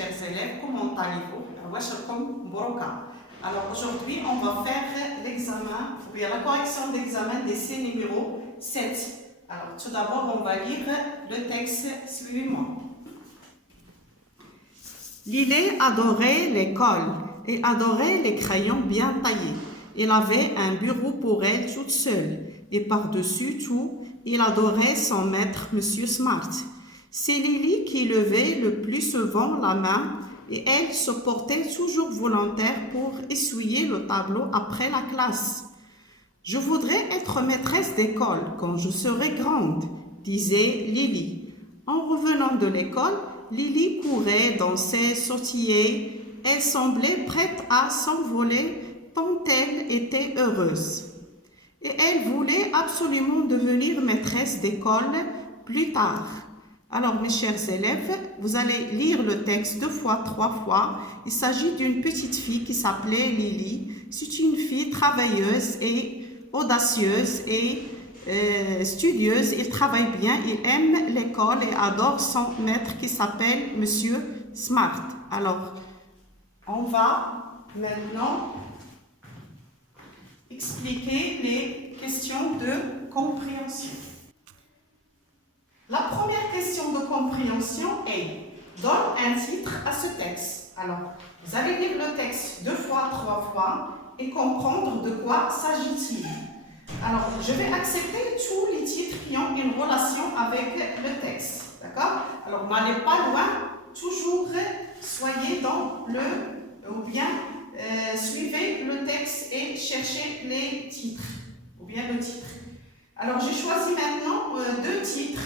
chers élèves, comment allez-vous? Alors aujourd'hui, on va faire l'examen, ou bien la correction d'examen d'essai numéro 7. Alors tout d'abord, on va lire le texte suivant. Lily adorait l'école et adorait les crayons bien taillés. Il avait un bureau pour elle toute seule et par-dessus tout, il adorait son maître, Monsieur Smart. C'est Lily qui levait le plus souvent la main et elle se portait toujours volontaire pour essuyer le tableau après la classe. « Je voudrais être maîtresse d'école quand je serai grande », disait Lily. En revenant de l'école, Lily courait, dansait, sautillait. Elle semblait prête à s'envoler tant elle était heureuse. Et elle voulait absolument devenir maîtresse d'école plus tard. Alors, mes chers élèves, vous allez lire le texte 2 fois, 3 fois. Il s'agit d'une petite fille qui s'appelait Lily. C'est une fille travailleuse et audacieuse et studieuse. Il travaille bien, il aime l'école et adore son maître qui s'appelle Monsieur Smart. Alors, on va maintenant expliquer les questions de compréhension. La première question de compréhension est « Donne un titre à ce texte ». Alors, vous allez lire le texte 2 fois, 3 fois et comprendre de quoi s'agit-il. Alors, je vais accepter tous les titres qui ont une relation avec le texte. D'accord? Alors, n'allez pas loin, toujours soyez dans le, ou bien suivez le texte et cherchez les titres, ou bien le titre. Alors, j'ai choisi maintenant 2 titres.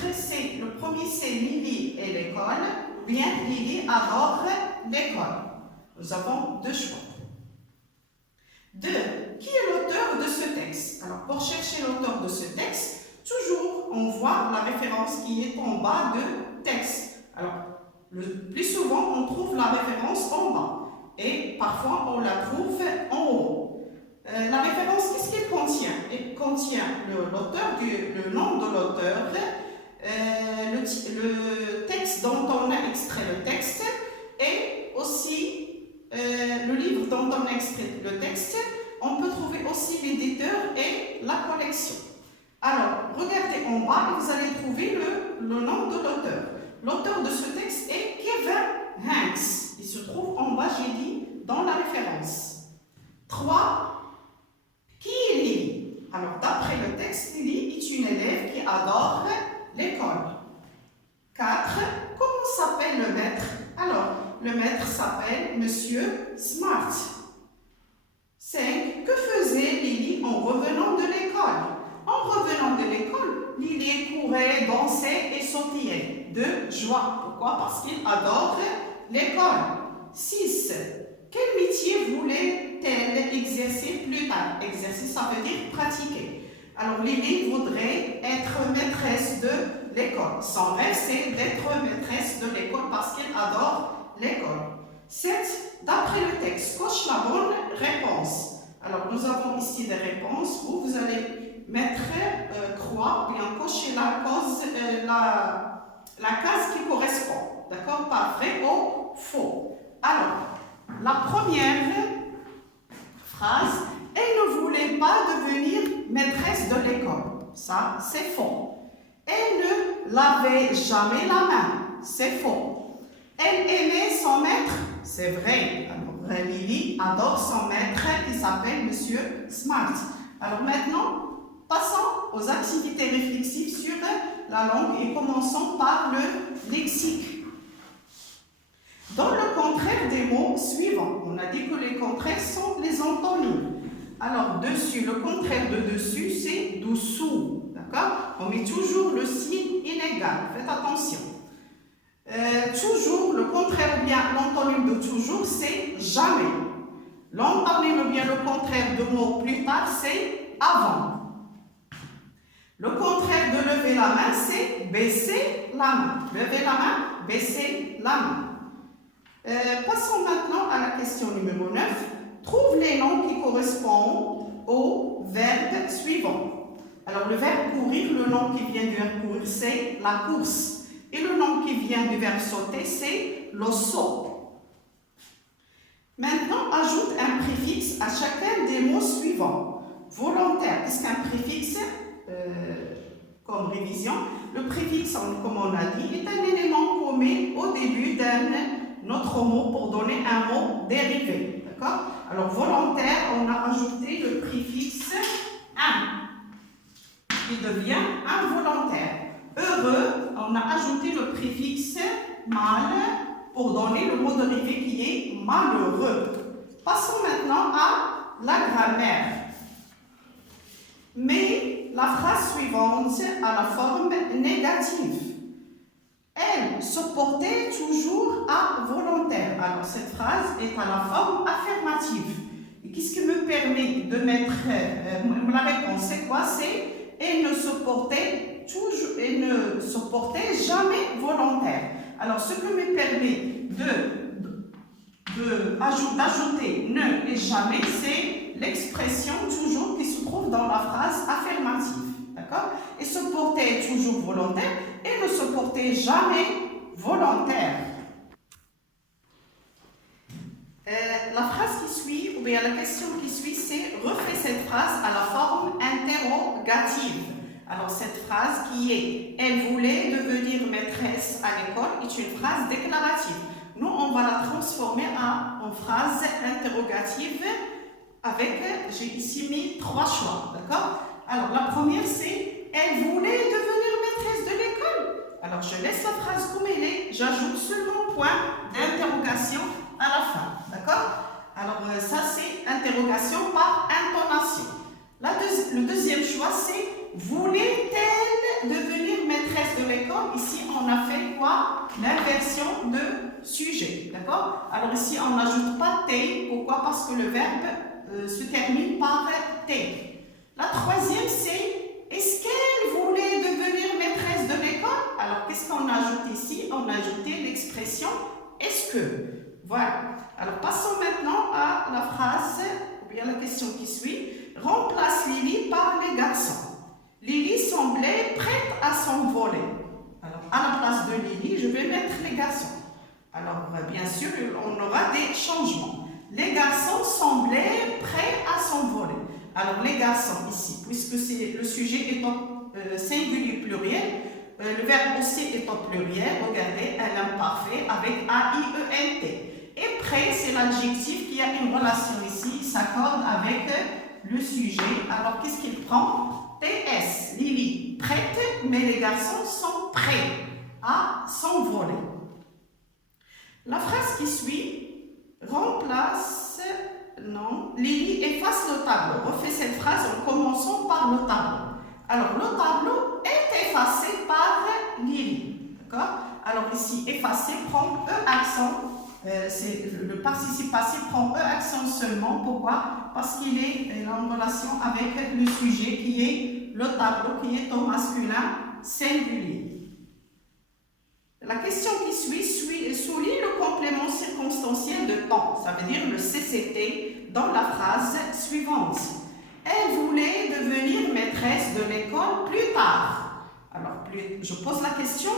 Le premier, c'est Lily et l'école, ou bien Lily adore l'école. Nous avons 2 choix. 2. Qui est l'auteur de ce texte? Alors, pour chercher l'auteur de ce texte, toujours on voit la référence qui est en bas de texte. Alors, le plus souvent, on trouve la référence en bas et parfois on la trouve en haut. La référence, qu'est-ce qu'elle contient? Elle contient le nom de l'auteur, le texte dont on a extrait le texte et aussi le livre dont on a extrait le texte. On peut trouver aussi l'éditeur et la collection. Alors, regardez en bas et vous allez trouver le nom de l'auteur. L'auteur de ce texte est Kevin Hanks. Il se trouve en bas, j'ai dit, dans la référence. 3. Qui est Lily? Alors, d'après le texte, Lily est une élève qui adore l'école. 4. Comment s'appelle le maître? Alors, le maître s'appelle Monsieur Smart. 5. Que faisait Lily en revenant de l'école? En revenant de l'école, Lily courait, dansait et sautillait de joie. Pourquoi? Parce qu'il adore l'école. 6. Quel métier voulait-elle exercer plus tard? Exercer, ça veut dire pratiquer. Alors, Lily voudrait être maîtresse de l'école. Son rêve, c'est d'être maîtresse de l'école parce qu'elle adore l'école. 7. D'après le texte, coche la bonne réponse. Alors, nous avons ici des réponses où vous allez mettre croix, bien cocher la case qui correspond. D'accord? Pas vrai ou faux. Alors, la première phrase, elle ne voulait pas devenir maîtresse de l'école. Ça, c'est faux. Elle ne lavait jamais la main. C'est faux. Elle aimait son maître. C'est vrai. Alors, Lily adore son maître qui s'appelle Monsieur Smart. Alors maintenant, passons aux activités réflexives sur la langue et commençons par le lexique. Dans le contraire des mots suivants, on a dit que les contraires sont les antonymes. Alors, dessus, le contraire de dessus, c'est dessous. D'accord? On met toujours le signe inégal. Faites attention. Toujours, le contraire ou bien l'antonyme de toujours, c'est jamais. L'antonyme ou bien le contraire de mot plus tard, c'est avant. Le contraire de lever la main, c'est baisser la main. Lever la main, baisser la main. Passons maintenant à la question numéro 9. Trouve les noms qui correspondent au verbe suivant. Alors, le verbe courir, le nom qui vient du verbe courir, c'est la course. Et le nom qui vient du verbe sauter, c'est le saut. Maintenant, ajoute un préfixe à chacun des mots suivants. Volontaire, qu'est-ce qu'un préfixe? Comme révision, le préfixe, comme on a dit, est un élément qu'on met au début d'un autre mot pour donner un mot dérivé. D'accord? Alors, volontaire, on a ajouté le préfixe un, qui devient involontaire. Heureux, on a ajouté le préfixe mal pour donner le mot dérivé qui est malheureux. Passons maintenant à la grammaire. Mais la phrase suivante a la forme négative. Elle se portait toujours à volontaire. Alors cette phrase est à la forme affirmative. Et qu'est-ce qui me permet de mettre la réponse? C'est quoi? C'est elle ne se portait jamais volontaire. Alors ce que me permet d'ajouter ne et jamais, c'est l'expression toujours qui se trouve dans la phrase affirmative. D'accord? Et se portait toujours volontaire et ne se portait jamais volontaire. La phrase qui suit, ou bien la question qui suit, c'est refais cette phrase à la forme interrogative. Alors cette phrase qui est « Elle voulait devenir maîtresse à l'école » est une phrase déclarative. Nous, on va la transformer en phrase interrogative avec, j'ai ici mis 3 choix, d'accord? Alors la première c'est « Elle voulait devenir maîtresse de l'école ». Alors je laisse la phrase comme elle est, j'ajoute seulement point d'interrogation à la fin, d'accord? Alors ça c'est interrogation par intonation. Le deuxième choix c'est « Voulait-elle devenir maîtresse de l'école ?» Ici on a fait quoi? L'inversion de sujet, d'accord? Alors ici on n'ajoute pas « t ». Pourquoi? Parce que le verbe se termine par « t ». La troisième c'est « Est-ce qu'elle voulait devenir maîtresse de l'école ?» Alors qu'est-ce qu'on a ajouté ici? On a ajouté l'expression « est-ce que ». Voilà. Alors passons maintenant à la phrase, ou bien la question qui suit. Remplace Lily par les garçons. Lily semblait prête à s'envoler. Alors à la place de Lily, je vais mettre les garçons. Alors bien sûr, on aura des changements. Les garçons semblaient prêts à s'envoler. Alors les garçons ici, puisque le sujet est au singulier pluriel, le verbe aussi est au pluriel. Regardez, un imparfait avec A-I-E-N-T. Et prêt, c'est l'adjectif qui a une relation ici, il s'accorde avec le sujet. Alors qu'est-ce qu'il prend? TS, Lily, prête, mais les garçons sont prêts à s'envoler. La phrase qui suit remplace, non, Lily efface le tableau. Refais cette phrase en commençant par le tableau. Alors le tableau est effacé par Lily. D'accord? Alors ici, effacer prend E accent. C'est le participe passé prend E accent seulement. Pourquoi? Parce qu'il est en relation avec le sujet qui est le tableau, qui est au masculin singulier. La question qui suit souligne le complément circonstanciel de temps. Ça veut dire le CCT dans la phrase suivante. Elle voulait devenir maîtresse de l'école plus tard. Alors, je pose la question.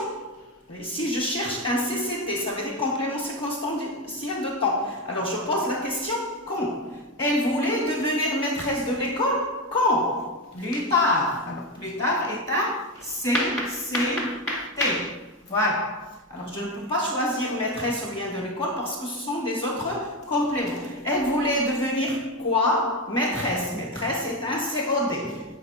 Si je cherche un CCT, ça veut dire complément circonstanciel de temps. Alors, je pose la question quand? Elle voulait devenir maîtresse de l'école quand? Plus tard. Alors, plus tard est un CCT. Voilà. Alors, je ne peux pas choisir maîtresse ou bien de l'école parce que ce sont des autres compléments. Elle voulait devenir quoi? Maîtresse. Maîtresse est un COD.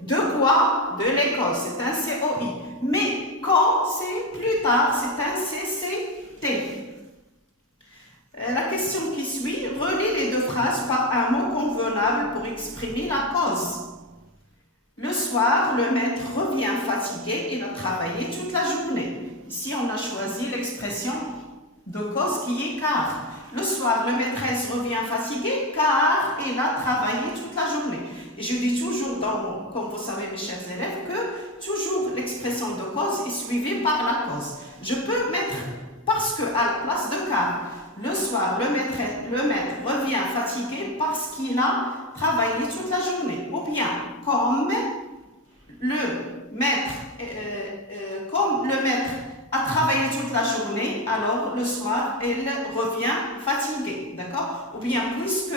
De quoi? De l'école. C'est un COI. Mais quand? C'est plus tard. C'est un CCT. La question qui suit, relie les deux phrases par un mot convenable pour exprimer la cause. Le soir, le maître revient fatigué et a travaillé toute la journée. Ici, on a choisi l'expression de cause qui est car. Le soir, le maîtresse revient fatigué car il a travaillé toute la journée. Et je dis toujours, comme vous savez mes chers élèves, que toujours l'expression de cause est suivie par la cause. Je peux mettre parce que à la place de car. Le soir, le maître revient fatigué parce qu'il a travaillé toute la journée. Ou bien, comme le maître a travaillé toute la journée, alors le soir, il revient fatigué, d'accord? Ou bien, puisque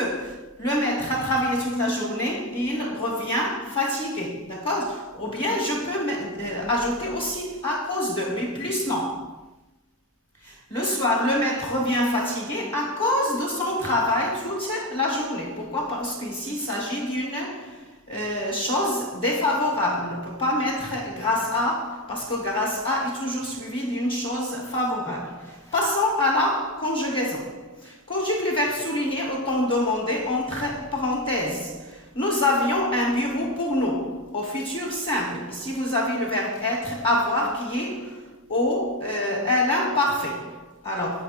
le maître a travaillé toute la journée, il revient fatigué, d'accord? Ou bien, je peux ajouter aussi à cause de, mais plus non. Le soir, le maître revient fatigué à cause de son travail toute la journée. Pourquoi? Parce qu'ici, il s'agit d'une chose défavorable. On ne peut pas mettre grâce à, parce que grâce à est toujours suivi d'une chose favorable. Passons à la conjugaison. Conjugue le verbe souligné au temps demandé entre parenthèses. Nous avions un bureau pour nous. Au futur simple. Ici, vous avez le verbe être, avoir qui est au l'imparfait. Alors,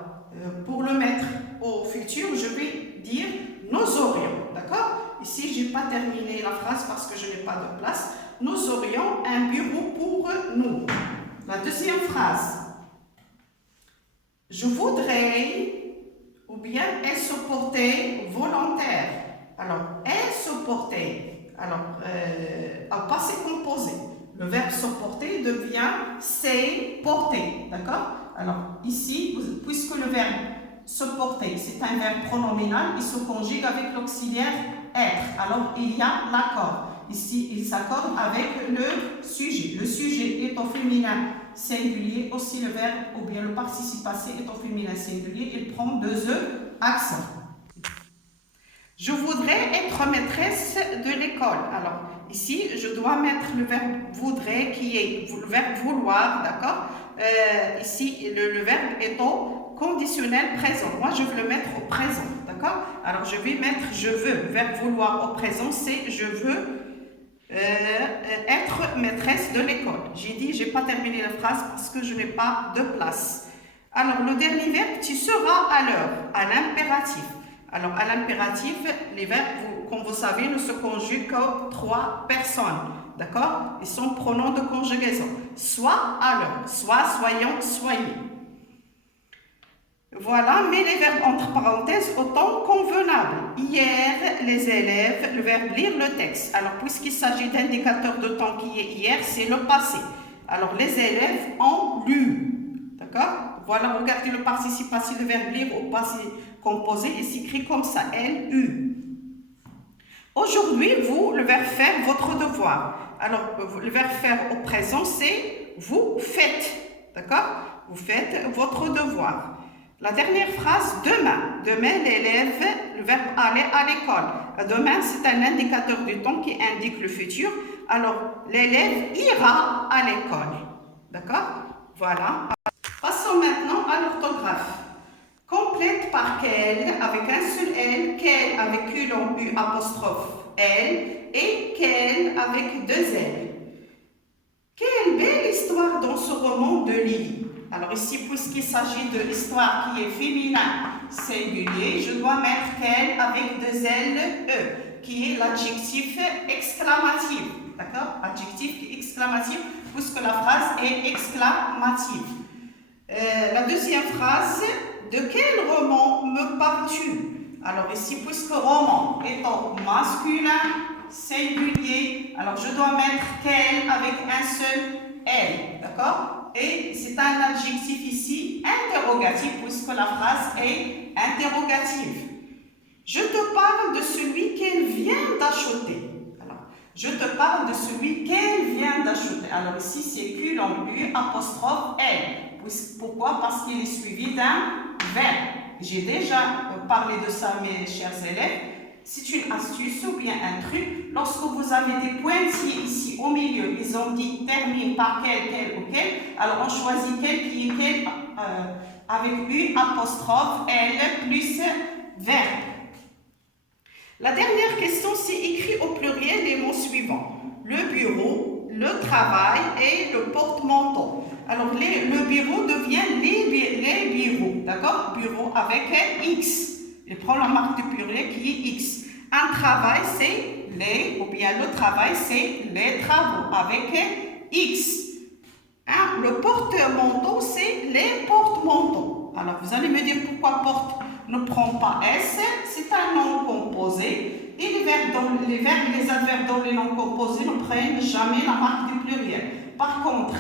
pour le mettre au futur, je vais dire nous aurions. D'accord? Ici, je n'ai pas terminé la phrase parce que je n'ai pas de place. Nous aurions un bureau pour nous. La deuxième phrase. Je voudrais, ou bien elle se portait volontaire. Alors, elle se portait. Alors, au passé composé. Le verbe se porter devient s'est porté. D'accord? Alors, ici, puisque le verbe se porter, c'est un verbe pronominal, il se conjugue avec l'auxiliaire être. Alors, il y a l'accord. Ici, il s'accorde avec le sujet. Le sujet est au féminin singulier. Aussi, le verbe ou bien le participe passé est au féminin singulier. Il prend deux accents. Je voudrais être maîtresse de l'école. Alors, ici, je dois mettre le verbe voudrais qui est le verbe vouloir, d'accord? Ici, le verbe est au conditionnel présent. Moi, je veux le mettre au présent, d'accord? Alors, je vais mettre je veux. Le verbe vouloir au présent, c'est je veux être maîtresse de l'école. J'ai dit, je n'ai pas terminé la phrase parce que je n'ai pas de place. Alors, le dernier verbe, tu seras à l'heure, à l'impératif. Alors, à l'impératif, les verbes, comme vous savez, ne se conjuguent que 3 personnes. D'accord? Ils sont pronoms de conjugaison. Soit à l'heure, soit, soyons, soyez. Voilà, mais les verbes entre parenthèses au temps convenable. Hier, les élèves, le verbe lire le texte. Alors, puisqu'il s'agit d'indicateur de temps qui est hier, c'est le passé. Alors, les élèves ont lu. D'accord? Voilà, regardez le participe passé de verbe lire au passé composé, il s'écrit comme ça, L-U. Aujourd'hui, vous, le verbe faire, votre devoir. Alors, le verbe faire au présent, c'est vous faites. D'accord? Vous faites votre devoir. La dernière phrase, demain. Demain, l'élève, le verbe aller à l'école. Demain, c'est un indicateur du temps qui indique le futur. Alors, l'élève ira à l'école. D'accord? Voilà. Passons maintenant à l'orthographe. Complète par quel, avec un seul L, quel avec Q long U apostrophe L, et quel avec deux L. Quelle belle histoire dans ce roman de Lily. Alors ici, puisqu'il s'agit de l'histoire qui est féminin singulier, je dois mettre quel avec deux L, E, qui est l'adjectif exclamatif. D'accord? Adjectif qui est exclamatif, puisque la phrase est exclamative. La deuxième phrase, de quel roman me parles-tu? Alors ici, puisque roman étant masculin, singulier, alors je dois mettre quel avec un seul L, d'accord? Et c'est un adjectif ici interrogatif, puisque la phrase est interrogative. Je te parle de celui qu'elle vient d'acheter. Alors, je te parle de celui qu'elle vient d'acheter. Alors ici, c'est Q long U apostrophe L. Pourquoi? Parce qu'il est suivi d'un verbe. J'ai déjà parlé de ça, mes chers élèves. C'est une astuce ou bien un truc. Lorsque vous avez des pointillés ici au milieu, ils ont dit termine par quel ou quel. Alors on choisit quel qui est quel avec U apostrophe L plus verbe. La dernière question, c'est écrit au pluriel les mots suivants. Le bureau, le travail et le porte-manteau. Alors, le bureau devient les bureaux, d'accord? Bureau avec X. Il prend la marque du pluriel qui est X. Un travail, c'est les, ou bien le travail, c'est les travaux avec X. Le porte-manteau, c'est les porte-manteaux. Alors, vous allez me dire pourquoi porte ne prend pas S. C'est un nom composé. Et les adverbes dans les noms composés ne prennent jamais la marque du pluriel. Par contre,